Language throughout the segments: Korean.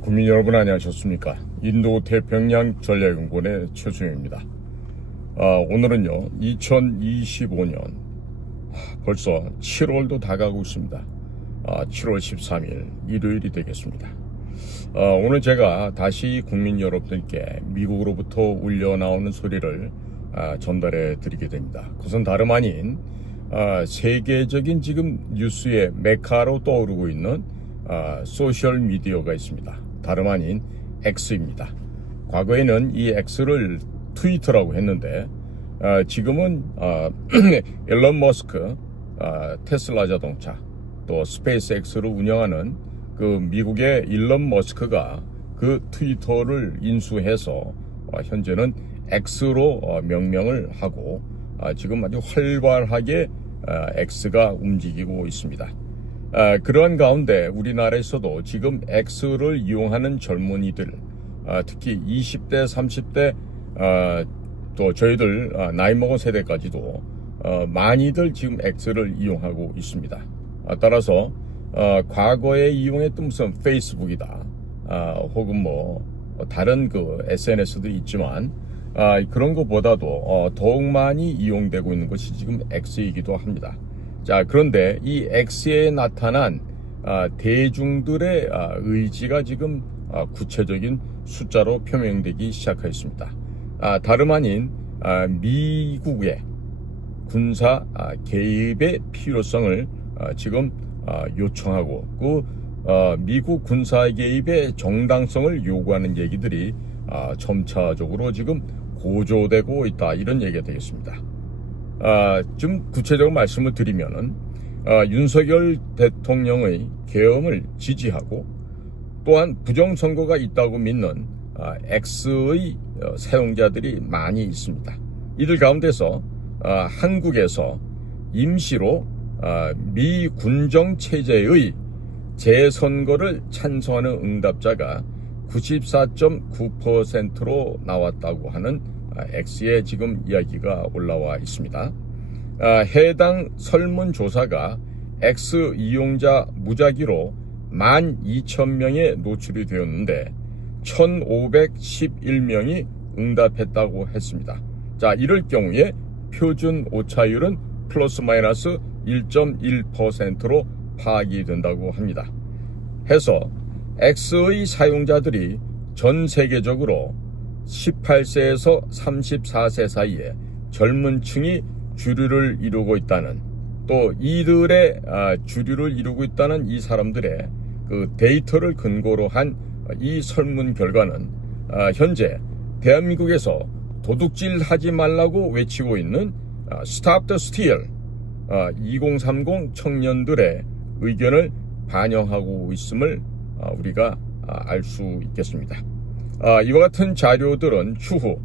국민 여러분 안녕하셨습니까? 인도 태평양 전략연구원의 최수영입니다. 오늘은요 2025년 벌써 7월도 다가오고 있습니다. 7월 13일 일요일이 되겠습니다. 오늘 제가 다시 국민 여러분들께 미국으로부터 울려 나오는 소리를 전달해 드리게 됩니다. 그것은 다름 아닌 세계적인 지금 뉴스의 메카로 떠오르고 있는 소셜 미디어가 있습니다. 다름 아닌 X입니다. 과거에는 이 X를 트위터라고 했는데 지금은 일론 머스크 테슬라 자동차 또 스페이스X를 운영하는 그 미국의 일론 머스크가 그 트위터를 인수해서 현재는 X로 명명을 하고 지금 아주 활발하게 X가 움직이고 있습니다. 그러한 가운데 우리나라에서도 지금 X를 이용하는 젊은이들, 특히 20대, 30대, 또 저희들 나이 먹은 세대까지도 많이들 지금 X를 이용하고 있습니다. 따라서 과거에 이용했던 무슨 페이스북이다, 혹은 뭐 다른 그 SNS도 있지만 그런 것보다도 더욱 많이 이용되고 있는 것이 지금 X이기도 합니다. 자, 그런데 이 X에 나타난 대중들의 의지가 지금 구체적인 숫자로 표명되기 시작하였습니다. 다름 아닌 미국의 군사 개입의 필요성을 지금 요청하고 그 미국 군사 개입의 정당성을 요구하는 얘기들이 점차적으로 지금 고조되고 있다, 이런 얘기가 되겠습니다. 좀 구체적으로 말씀을 드리면은 윤석열 대통령의 계엄을 지지하고 또한 부정선거가 있다고 믿는 X의 사용자들이 많이 있습니다. 이들 가운데서 한국에서 임시로 미 군정 체제의 재선거를 찬성하는 응답자가 94.9%로 나왔다고 하는 X의 지금 이야기가 올라와 있습니다. 해당 설문조사가 X 이용자 무작위로 12,000명에 노출이 되었는데 1,511명이 응답했다고 했습니다. 자, 이럴 경우에 표준 오차율은 플러스 마이너스 1.1%로 파악이 된다고 합니다. 해서 X의 사용자들이 전 세계적으로 18세에서 34세 사이에 젊은 층이 주류를 이루고 있다는, 또 이들의 주류를 이루고 있다는 이 사람들의 그 데이터를 근거로 한 이 설문 결과는 현재 대한민국에서 도둑질 하지 말라고 외치고 있는 Stop the Steal 2030 청년들의 의견을 반영하고 있음을 우리가 알 수 있겠습니다. 이와 같은 자료들은 추후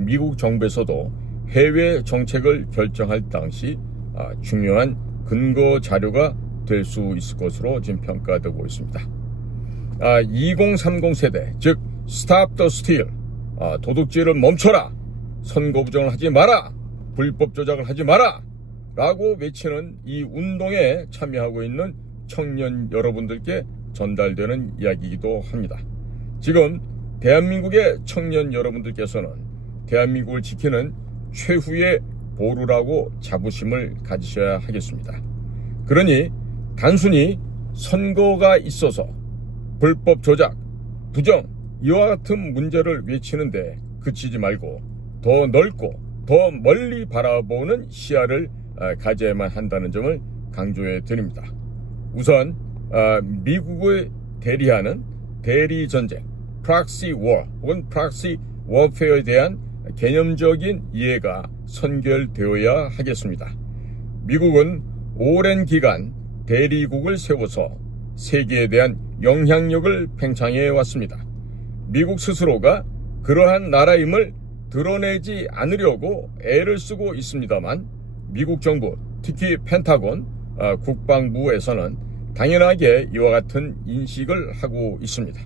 미국 정부에서도 해외 정책을 결정할 당시 중요한 근거 자료가 될 수 있을 것으로 지금 평가되고 있습니다. 2030 세대, 즉 Stop the Steal, 도둑질을 멈춰라, 선거 부정을 하지 마라, 불법 조작을 하지 마라 라고 외치는 이 운동에 참여하고 있는 청년 여러분들께 전달되는 이야기이기도 합니다. 지금 대한민국의 청년 여러분들께서는 대한민국을 지키는 최후의 보루라고 자부심을 가지셔야 하겠습니다. 그러니 단순히 선거가 있어서 불법 조작, 부정, 이와 같은 문제를 외치는데 그치지 말고 더 넓고 더 멀리 바라보는 시야를 가져야만 한다는 점을 강조해 드립니다. 우선 미국을 대리하는 대리전쟁, 프락시 워 혹은 프락시 워페어에 대한 개념적인 이해가 선결되어야 하겠습니다. 미국은 오랜 기간 대리국을 세워서 세계에 대한 영향력을 팽창해 왔습니다. 미국 스스로가 그러한 나라임을 드러내지 않으려고 애를 쓰고 있습니다만 미국 정부, 특히 펜타곤, 국방부에서는 당연하게 이와 같은 인식을 하고 있습니다.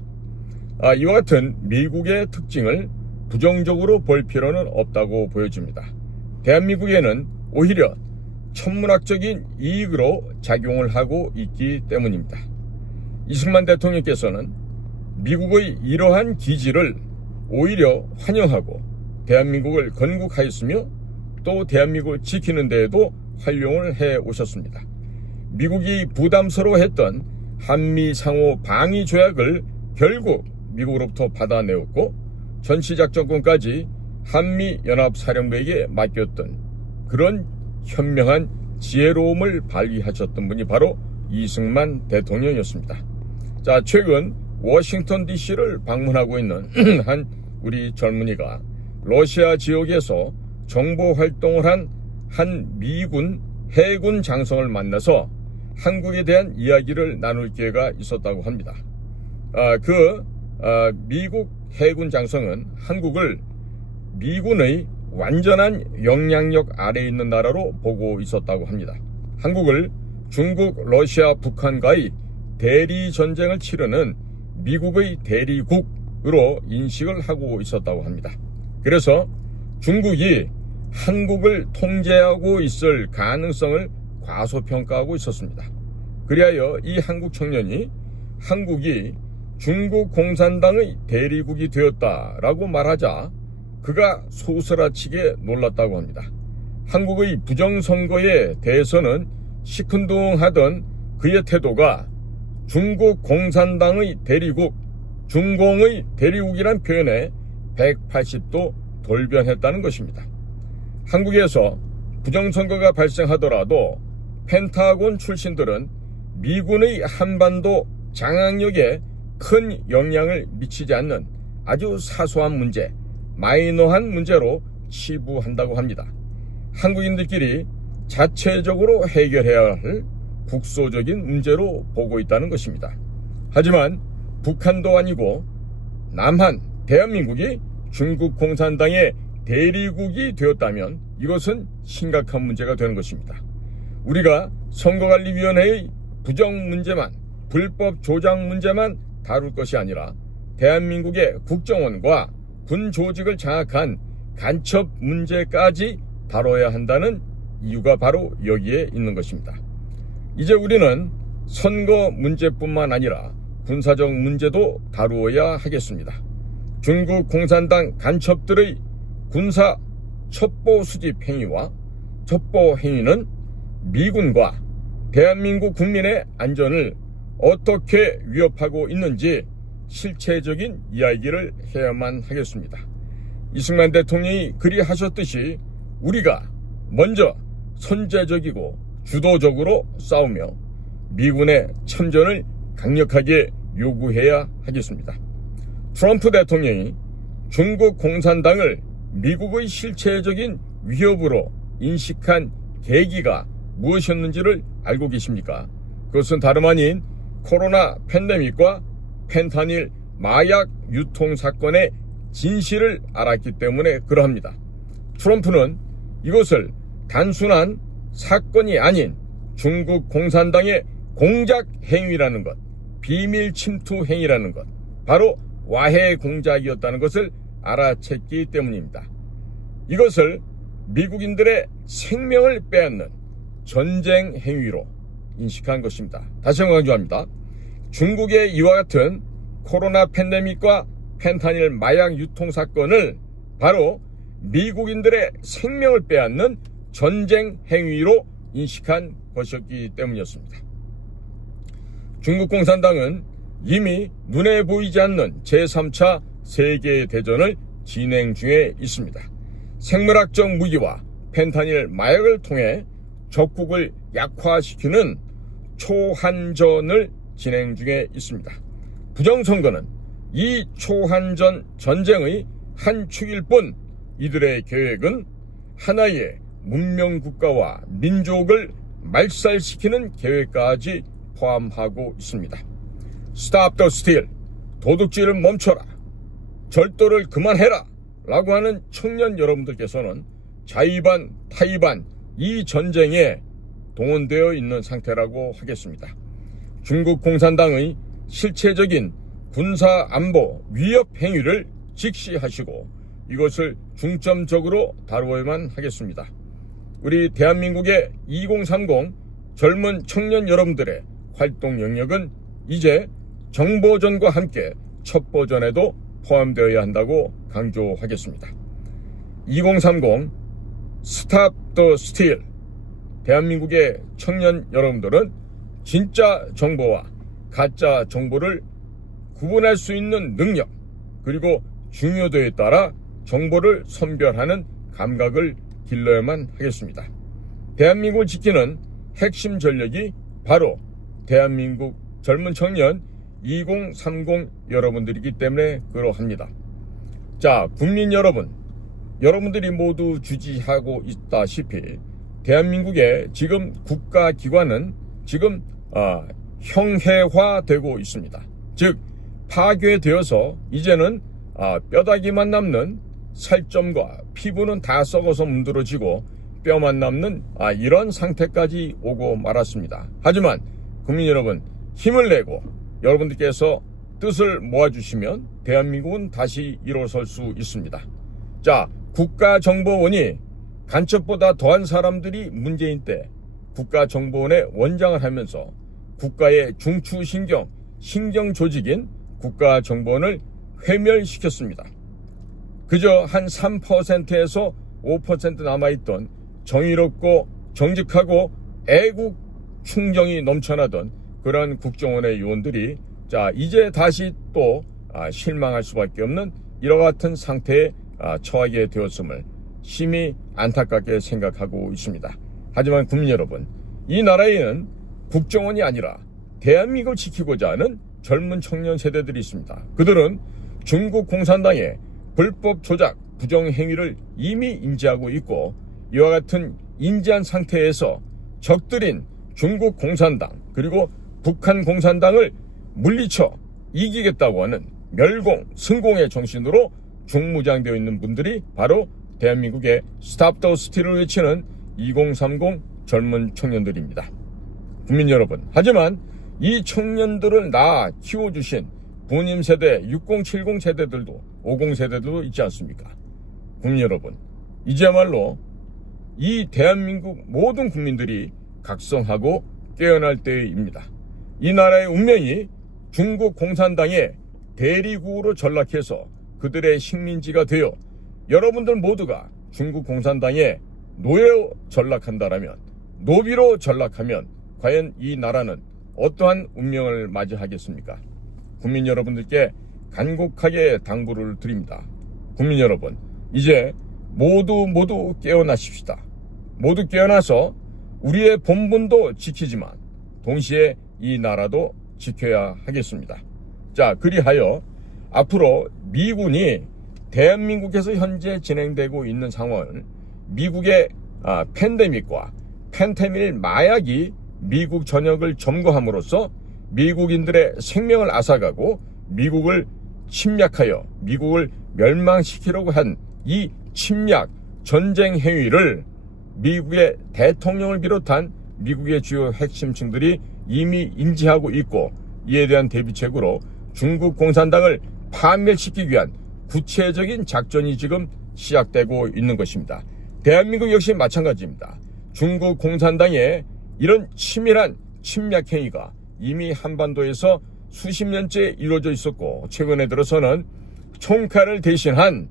이와 같은 미국의 특징을 부정적으로 볼 필요는 없다고 보여집니다. 대한민국에는 오히려 천문학적인 이익으로 작용을 하고 있기 때문입니다. 이승만 대통령께서는 미국의 이러한 기지를 오히려 환영하고 대한민국을 건국하였으며 또 대한민국을 지키는 데에도 활용을 해 오셨습니다. 미국이 부담스러워했던 한미 상호 방위 조약을 결국 미국으로부터 받아내었고 전시작전권까지 한미연합사령부에게 맡겼던 그런 현명한 지혜로움을 발휘하셨던 분이 바로 이승만 대통령이었습니다. 자, 최근 워싱턴 DC를 방문하고 있는 한 우리 젊은이가 러시아 지역에서 정보 활동을 한 미군 해군 장성을 만나서 한국에 대한 이야기를 나눌 기회가 있었다고 합니다. 미국 해군 장성은 한국을 미군의 완전한 영향력 아래에 있는 나라로 보고 있었다고 합니다. 한국을 중국, 러시아, 북한과의 대리 전쟁을 치르는 미국의 대리국으로 인식을 하고 있었다고 합니다. 그래서 중국이 한국을 통제하고 있을 가능성을 과소평가하고 있었습니다. 그리하여 이 한국 청년이 한국이 중국 공산당의 대리국이 되었다라고 말하자 그가 소스라치게 놀랐다고 합니다. 한국의 부정선거에 대해서는 시큰둥하던 그의 태도가 중국 공산당의 대리국, 중공의 대리국이란 표현에 180도 돌변했다는 것입니다. 한국에서 부정선거가 발생하더라도 펜타곤 출신들은 미군의 한반도 장악력에 큰 영향을 미치지 않는 아주 사소한 문제, 마이너한 문제로 치부한다고 합니다. 한국인들끼리 자체적으로 해결해야 할 국소적인 문제로 보고 있다는 것입니다. 하지만 북한도 아니고 남한, 대한민국이 중국 공산당의 대리국이 되었다면 이것은 심각한 문제가 되는 것입니다. 우리가 선거관리위원회의 부정 문제만, 불법 조작 문제만 다룰 것이 아니라 대한민국의 국정원과 군 조직을 장악한 간첩 문제까지 다뤄야 한다는 이유가 바로 여기에 있는 것입니다. 이제 우리는 선거 문제뿐만 아니라 군사적 문제도 다루어야 하겠습니다. 중국 공산당 간첩들의 군사 첩보 수집 행위와 첩보 행위는 미군과 대한민국 국민의 안전을 어떻게 위협하고 있는지 실체적인 이야기를 해야만 하겠습니다. 이승만 대통령이 그리하셨듯이 우리가 먼저 선제적이고 주도적으로 싸우며 미군의 참전을 강력하게 요구해야 하겠습니다. 트럼프 대통령이 중국 공산당을 미국의 실체적인 위협으로 인식한 계기가 무엇이었는지를 알고 계십니까? 그것은 다름 아닌 코로나 팬데믹과 펜타닐 마약 유통 사건의 진실을 알았기 때문에 그러합니다. 트럼프는 이것을 단순한 사건이 아닌 중국 공산당의 공작 행위라는 것, 비밀 침투 행위라는 것, 바로 와해 공작이었다는 것을 알아챘기 때문입니다. 이것을 미국인들의 생명을 빼앗는 전쟁 행위로 인식한 것입니다. 다시 한번 강조합니다. 중국의 이와 같은 코로나 팬데믹과 펜타닐 마약 유통 사건을 바로 미국인들의 생명을 빼앗는 전쟁 행위로 인식한 것이었기 때문이었습니다. 중국 공산당은 이미 눈에 보이지 않는 제3차 세계대전을 진행 중에 있습니다. 생물학적 무기와 펜타닐 마약을 통해 적국을 약화시키는 초한전을 진행 중에 있습니다. 부정선거는 이 초한전 전쟁의 한 축일 뿐 이들의 계획은 하나의 문명국가와 민족을 말살시키는 계획까지 포함하고 있습니다. Stop the steal, 도둑질을 멈춰라, 절도를 그만해라 라고 하는 청년 여러분들께서는 자의반 타의반 이 전쟁에 동원되어 있는 상태라고 하겠습니다. 중국 공산당의 실체적인 군사 안보 위협 행위를 직시하시고 이것을 중점적으로 다루어야만 하겠습니다. 우리 대한민국의 2030 젊은 청년 여러분들의 활동 영역은 이제 정보전과 함께 첫 버전에도 포함되어야 한다고 강조하겠습니다. 2030 스탑 더 스틸. 대한민국의 청년 여러분들은 진짜 정보와 가짜 정보를 구분할 수 있는 능력, 그리고 중요도에 따라 정보를 선별하는 감각을 길러야만 하겠습니다. 대한민국을 지키는 핵심 전력이 바로 대한민국 젊은 청년 2030 여러분들이기 때문에 그러합니다. 자, 국민 여러분, 여러분들이 모두 주지하고 있다시피 대한민국의 지금 국가기관은 지금 형해화되고 있습니다. 즉 파괴되어서 이제는 뼈다귀만 남는 살점과 피부는 다 썩어서 문드러지고 뼈만 남는 이런 상태까지 오고 말았습니다. 하지만 국민 여러분, 힘을 내고 여러분들께서 뜻을 모아주시면 대한민국은 다시 일어설 수 있습니다. 자, 국가정보원이 간첩보다 더한 사람들이 문재인 때 국가정보원의 원장을 하면서 국가의 중추신경, 신경조직인 국가정보원을 회멸시켰습니다. 그저 한 3%에서 5% 남아있던 정의롭고 정직하고 애국 충정이 넘쳐나던 그러한 국정원의 요원들이 자, 이제 다시 또 실망할 수밖에 없는 이와 같은 상태에 처하게 되었음을 심히 안타깝게 생각하고 있습니다. 하지만 국민 여러분, 이 나라에는 국정원이 아니라 대한민국을 지키고자 하는 젊은 청년 세대들이 있습니다. 그들은 중국 공산당의 불법 조작, 부정행위를 이미 인지하고 있고 이와 같은 인지한 상태에서 적들인 중국 공산당 그리고 북한 공산당을 물리쳐 이기겠다고 하는 멸공, 승공의 정신으로 중무장되어 있는 분들이 바로 대한민국의 스탑 더 스틸을 외치는 2030 젊은 청년들입니다. 국민 여러분, 하지만 이 청년들을 낳아 키워주신 부모님 세대 60, 70 세대들도 50 세대들도 있지 않습니까? 국민 여러분, 이제야말로 이 대한민국 모든 국민들이 각성하고 깨어날 때입니다. 이 나라의 운명이 중국 공산당의 대리국으로 전락해서 그들의 식민지가 되어 여러분들 모두가 중국 공산당의 노예로 전락한다라면, 노비로 전락하면 과연 이 나라는 어떠한 운명을 맞이하겠습니까? 국민 여러분들께 간곡하게 당부를 드립니다. 국민 여러분, 이제 모두 깨어나십시다. 모두 깨어나서 우리의 본분도 지키지만 동시에 이 나라도 지켜야 하겠습니다. 자, 그리하여 앞으로 미군이 대한민국에서 현재 진행되고 있는 상황을 미국의 팬데믹과 펜타닐 마약이 미국 전역을 점거함으로써 미국인들의 생명을 앗아가고 미국을 침략하여 미국을 멸망시키려고 한 이 침략 전쟁 행위를 미국의 대통령을 비롯한 미국의 주요 핵심층들이 이미 인지하고 있고 이에 대한 대비책으로 중국 공산당을 파멸시키기 위한 구체적인 작전이 지금 시작되고 있는 것입니다. 대한민국 역시 마찬가지입니다. 중국 공산당의 이런 치밀한 침략 행위가 이미 한반도에서 수십 년째 이루어져 있었고 최근에 들어서는 총칼을 대신한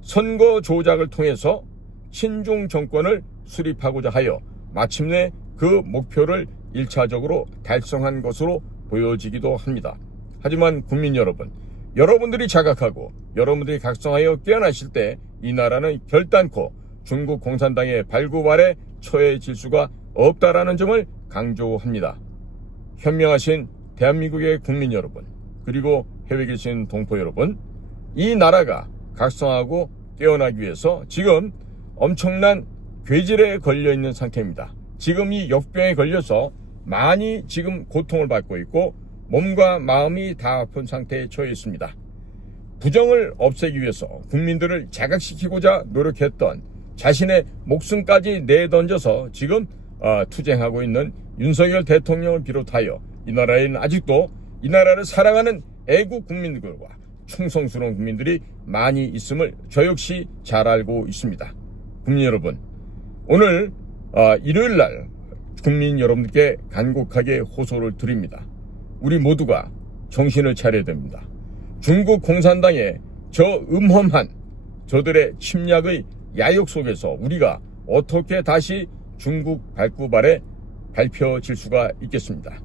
선거 조작을 통해서 친중 정권을 수립하고자 하여 마침내 그 목표를 1차적으로 달성한 것으로 보여지기도 합니다. 하지만 국민 여러분, 여러분들이 자각하고 여러분들이 각성하여 깨어나실 때 이 나라는 결단코 중국 공산당의 발굽 아래 처해질 수가 없다라는 점을 강조합니다. 현명하신 대한민국의 국민 여러분, 그리고 해외에 계신 동포 여러분, 이 나라가 각성하고 깨어나기 위해서 지금 엄청난 괴질에 걸려있는 상태입니다. 지금 이 역병에 걸려서 많이 지금 고통을 받고 있고 몸과 마음이 다 아픈 상태에 처해 있습니다. 부정을 없애기 위해서 국민들을 자각시키고자 노력했던 자신의 목숨까지 내던져서 지금 투쟁하고 있는 윤석열 대통령을 비롯하여 이 나라에는 아직도 이 나라를 사랑하는 애국 국민들과 충성스러운 국민들이 많이 있음을 저 역시 잘 알고 있습니다. 국민 여러분, 오늘 일요일날 국민 여러분들께 간곡하게 호소를 드립니다. 우리 모두가 정신을 차려야 됩니다. 중국 공산당의 저 음험한 저들의 침략의 야욕 속에서 우리가 어떻게 다시 중국 발굽 아래 밟혀질 수가 있겠습니다.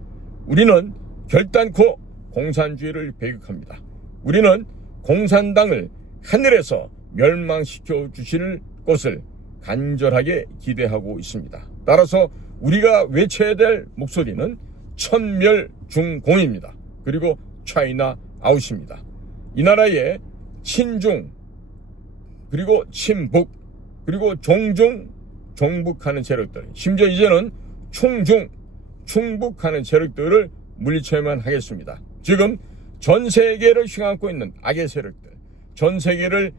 우리는 결단코 공산주의를 배격합니다. 우리는 공산당을 하늘에서 멸망시켜 주실 것을 간절하게 기대하고 있습니다. 따라서 우리가 외쳐야 될 목소리는 천멸중공입니다. 그리고 차이나 아웃입니다. 이 나라의 친중, 그리고 친북, 그리고 종중, 종북하는 세력들, 심지어 이제는 충중, 충북하는 세력들을 물리쳐야만 하겠습니다. 지금 전 세계를 휘감고 있는 악의 세력들, 전 세계를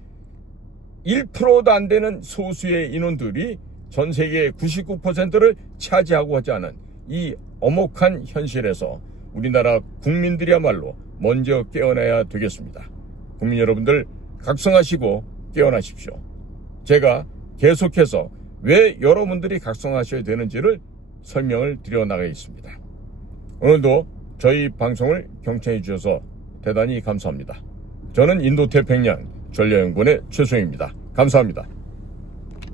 1%도 안 되는 소수의 인원들이 전 세계의 99%를 차지하고 하지 않은 이 엄혹한 현실에서 우리나라 국민들이야말로 먼저 깨어나야 되겠습니다. 국민 여러분들 각성하시고 깨어나십시오. 제가 계속해서 왜 여러분들이 각성하셔야 되는지를 설명을 드려 나가겠습니다. 오늘도 저희 방송을 경청해 주셔서 대단히 감사합니다. 저는 인도태평양 전략연구원의 최소영입니다. 감사합니다.